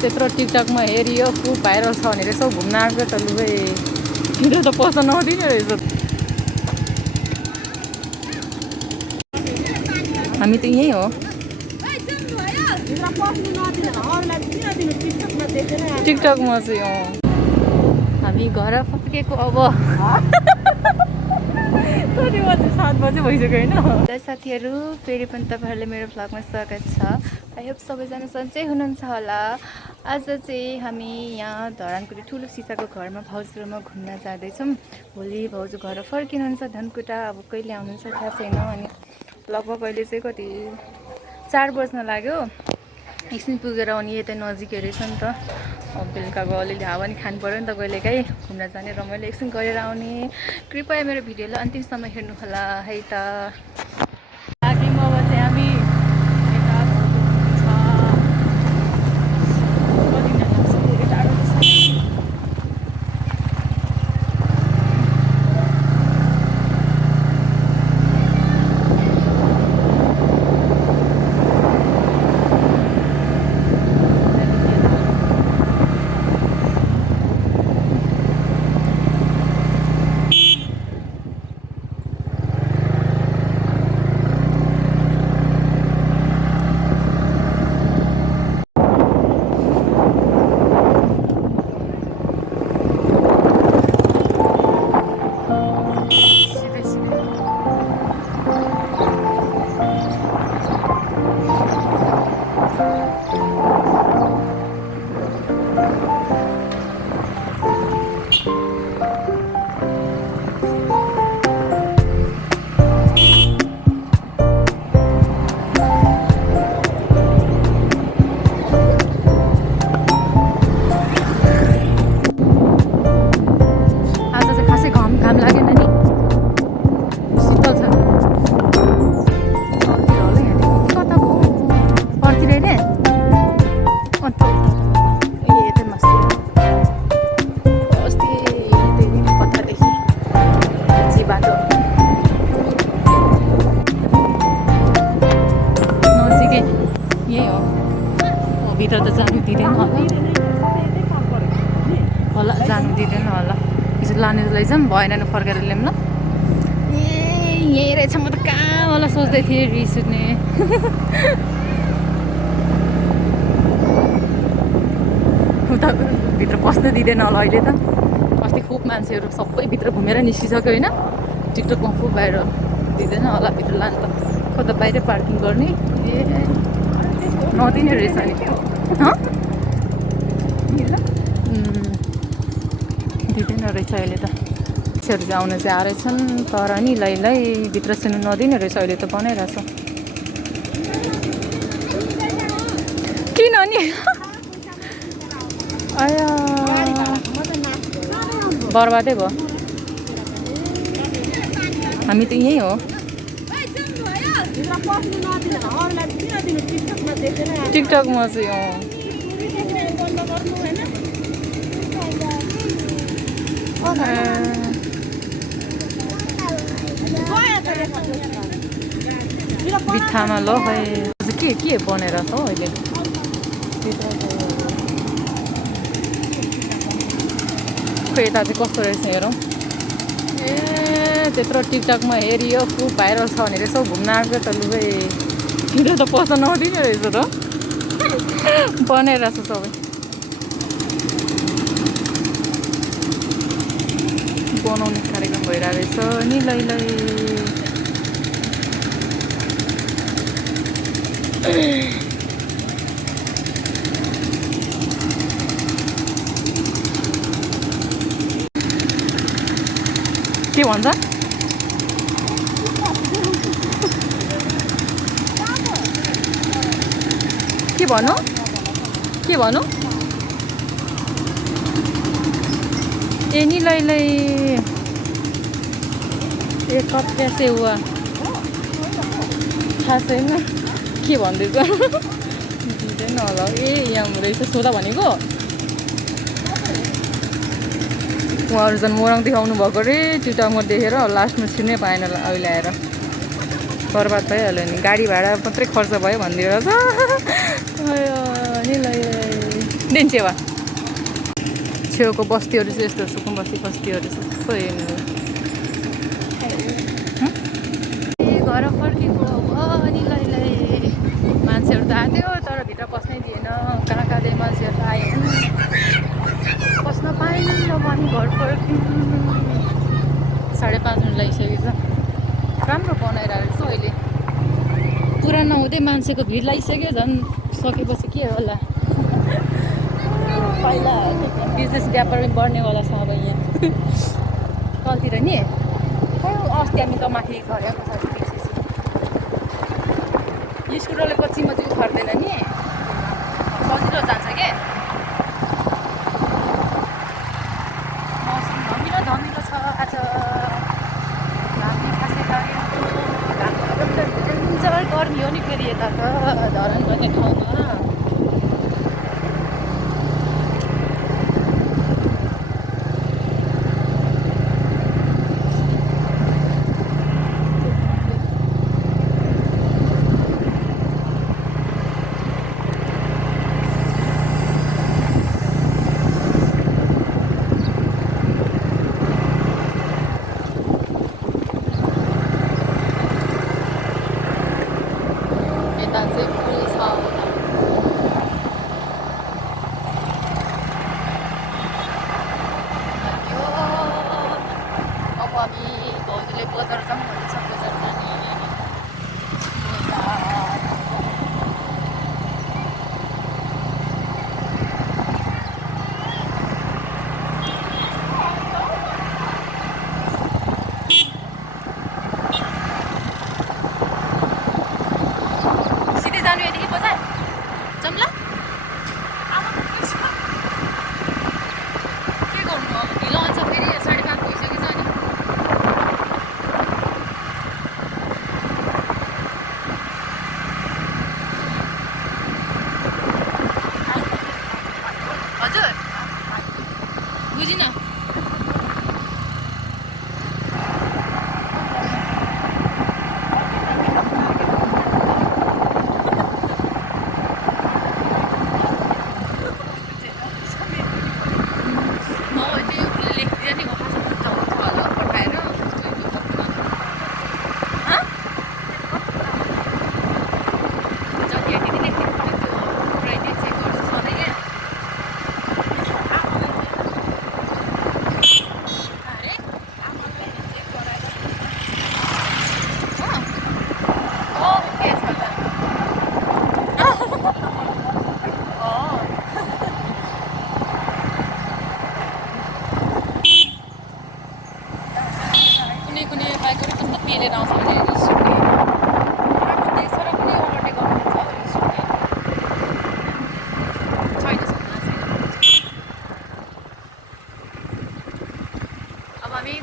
त्यत्रो टिकटकमा हेरियो खुब भाइरल छ भनेर यसो घुम्न आएको त लु भाइ भिडियो त पोस्ट नदिने रहेछ। हामी त यहीँ हो। टिकटकमा चाहिँ हामी घर फर्केको अब कति बजी 7 बजे भइसक्यो होइन। साथीहरू फेरि पनि तपाईँहरूले मेरो भ्लगमा स्वागत छ। आई होप सबैजना सन्चै हुनुहुन्छ होला। आज चाहिँ हामी यहाँ धरानको ठुलो सिसाको घरमा भाउजूमा घुम्न जाँदैछौँ। भोलि भाउजू घर फर्किनुहुन्छ धनकुटा। अब कहिले आउनुहुन्छ थाहा छैन। अनि लगभग अहिले चाहिँ कति 4 बज्न लाग्यो। एकछिन पुगेर आउने यतै नजिकै रहेछ नि त। अब बेलुकाको अलिअलि हावा नि खानु पऱ्यो नि त कहिलेकाहीँ घुम्न जाने रमाइलो एकछिन गरेर आउने। कृपया मेरो भिडियोलाई अन्तिमसम्म हेर्नु होला है त। लाग्यौँ अब चाहिँ हामी यता कति दिन लाग्छ धेरै टाढो छ। भित्र त जानु दिँदैन होला जानु दिँदैन होला। यसो लाने लैजाउँ भएन भने फर्केर ल्याऊँ ल। ए यहीँ रहेछ। म त कहाँ होला सोच्दै थिएँ रिस उठ्ने। उता भित्र पस्न दिँदैन होला अहिले त। अस्ति खुब मान्छेहरू सबै भित्र घुमेर निस्किसक्यो होइन। टिकटकमा खुब भाइरल दिँदैन होला भित्र लानु त। कता बाहिरै पार्किङ गर्ने। ए नदिने रहेछ नि दिँदैन रहेछ अहिले त। मान्छेहरू चाहिँ आउन चाहिँ आएछन् तर नि लै भित्र छिर्नु नदिने रहेछ अहिले त बनाइरहेछ। किन नि आया बर्बादै भयो। हामी त यहीँ हो। टिकटकमा चाहिँ बित्थामा ल खै के बनेर छ हौ अहिले। खै यता चाहिँ कस्तो रहेछ हेरौँ। ए त्यत्रो टिकटकमा हेरियो खुब भाइरल छ भनेर यसो घुम्न आएको त लु भाइ भिडियो त पोस्ट नदिने रहेछ त। बनाइरहेछ सबै बनाउने कार्यक्रम भइरहेको रहेछ नि लै। के भन्छ के भनौँ ए नि लै ए कप कैसे हुआ थाहा छैन के भन्दैछ। दिँदैन होला। ए यहाँ रहेछ सोधा भनेको। उहाँहरू झन् मोरङदेखि आउनु भएको अरे टिकटकमा देखेर लास्टमा छिर्नै पाएन अहिले आएर बर्बाद भइहाल्यो नि। गाडी भाडा मात्रै खर्च भयो भनिदिएर नि ल। डेन्चेवा छेउको बस्तीहरू चाहिँ यस्तो सुकुम बस्तीहरू सबै घर फर्केको अनि लैलै मान्छेहरू त आएको तर भित्र बस्नै दिएन। कहाँ कहाँले मान्छेहरू त आयो बस्न पाएन भने घर फर्क्यौँ। 5:30 मिनट लागिसकेको छ। राम्रो बनाइरहेको छ अहिले। पुरा नहुँदै मान्छेको भिड लागिसक्यो। झन् सकेपछि के होला पहिला बिजनेस व्यापार पनि बढ्नेवाला छ अब यहाँ तलतिर नि। खै अस्ति हामी त माथि झरेको छ स्कुटरले पछि मजाको छर्दैन नि सजिलो जान्छ के। मौसम धमिलो छ आज। खासै लागेको डेन्जर गर्मी हो नि फेरि यता त धरान भन्ने ठाउँमा।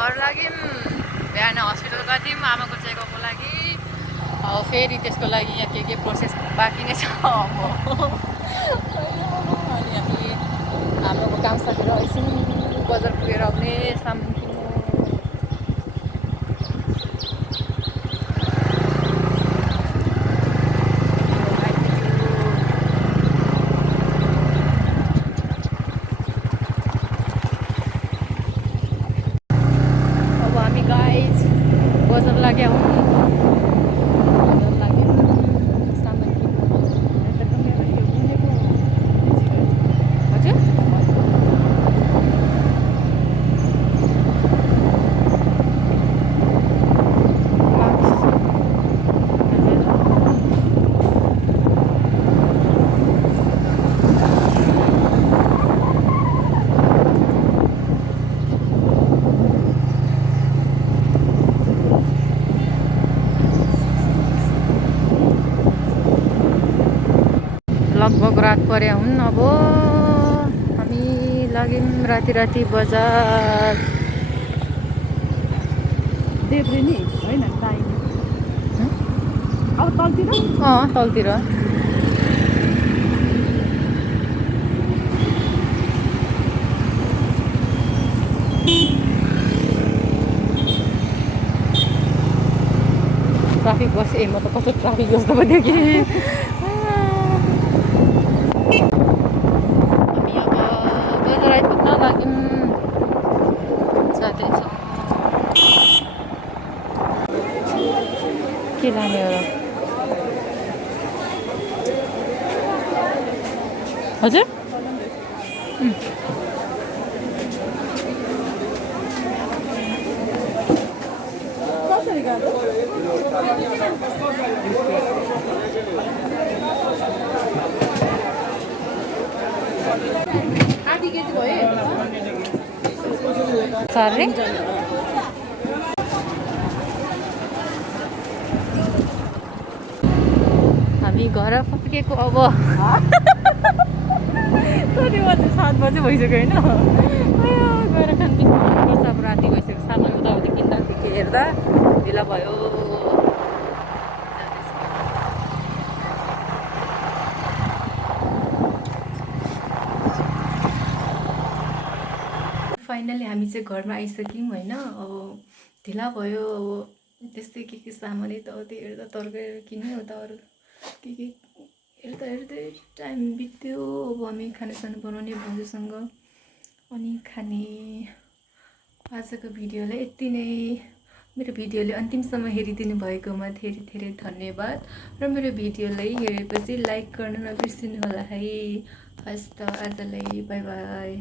घर लाग्यौँ। बिहान हस्पिटल गएको थियौँ आमाको चेकअपको लागि। अब फेरि त्यसको लागि यहाँ के प्रोसेस बाँकी नै छ अब। अनि हामी हाम्रो काम सकेर एकछिन बजार पुगेर आउने सामान किन्नु। बजार लाग्यो सामान हजुर लगभग रात पर्या हुन्। अब हामी लाग्यौँ राति बजार। देब्रेनी होइन दाहिने अब तलतिर तलतिर ट्राफिक बस म त कस्तो ट्राफिक जस्तो पो देखेँ। हजुर कसरी गाह्रो आधी केजी भयो सरी हामी घर फर्केको अब कति बजी 7 बजे भइसक्यो होइन गएर खानपिन गर्नुपर्छ अब राति भइसक्यो सानो उताउति किन्दाखेरि हेर्दा ढिला भयो फाइनली हामी चाहिँ घरमा आइसक्यौँ होइन अब ढिला भयो अब त्यस्तै के सामान यताउति हेर्दा तर्काएर किन्यो यता अरू के हेर्दा हेर्दै टाइम बित्यो अब हामी खानासाना बनाउने भाउजूसँग अनि खाने आजको भिडियोलाई यति नै मेरो भिडियोले अन्तिमसम्म हेरिदिनु भएकोमा धेरै धेरै धन्यवाद र मेरो भिडियोलाई हेरेपछि लाइक गर्न नबिर्सिनु होला है हस् त आजलाई बाई बाई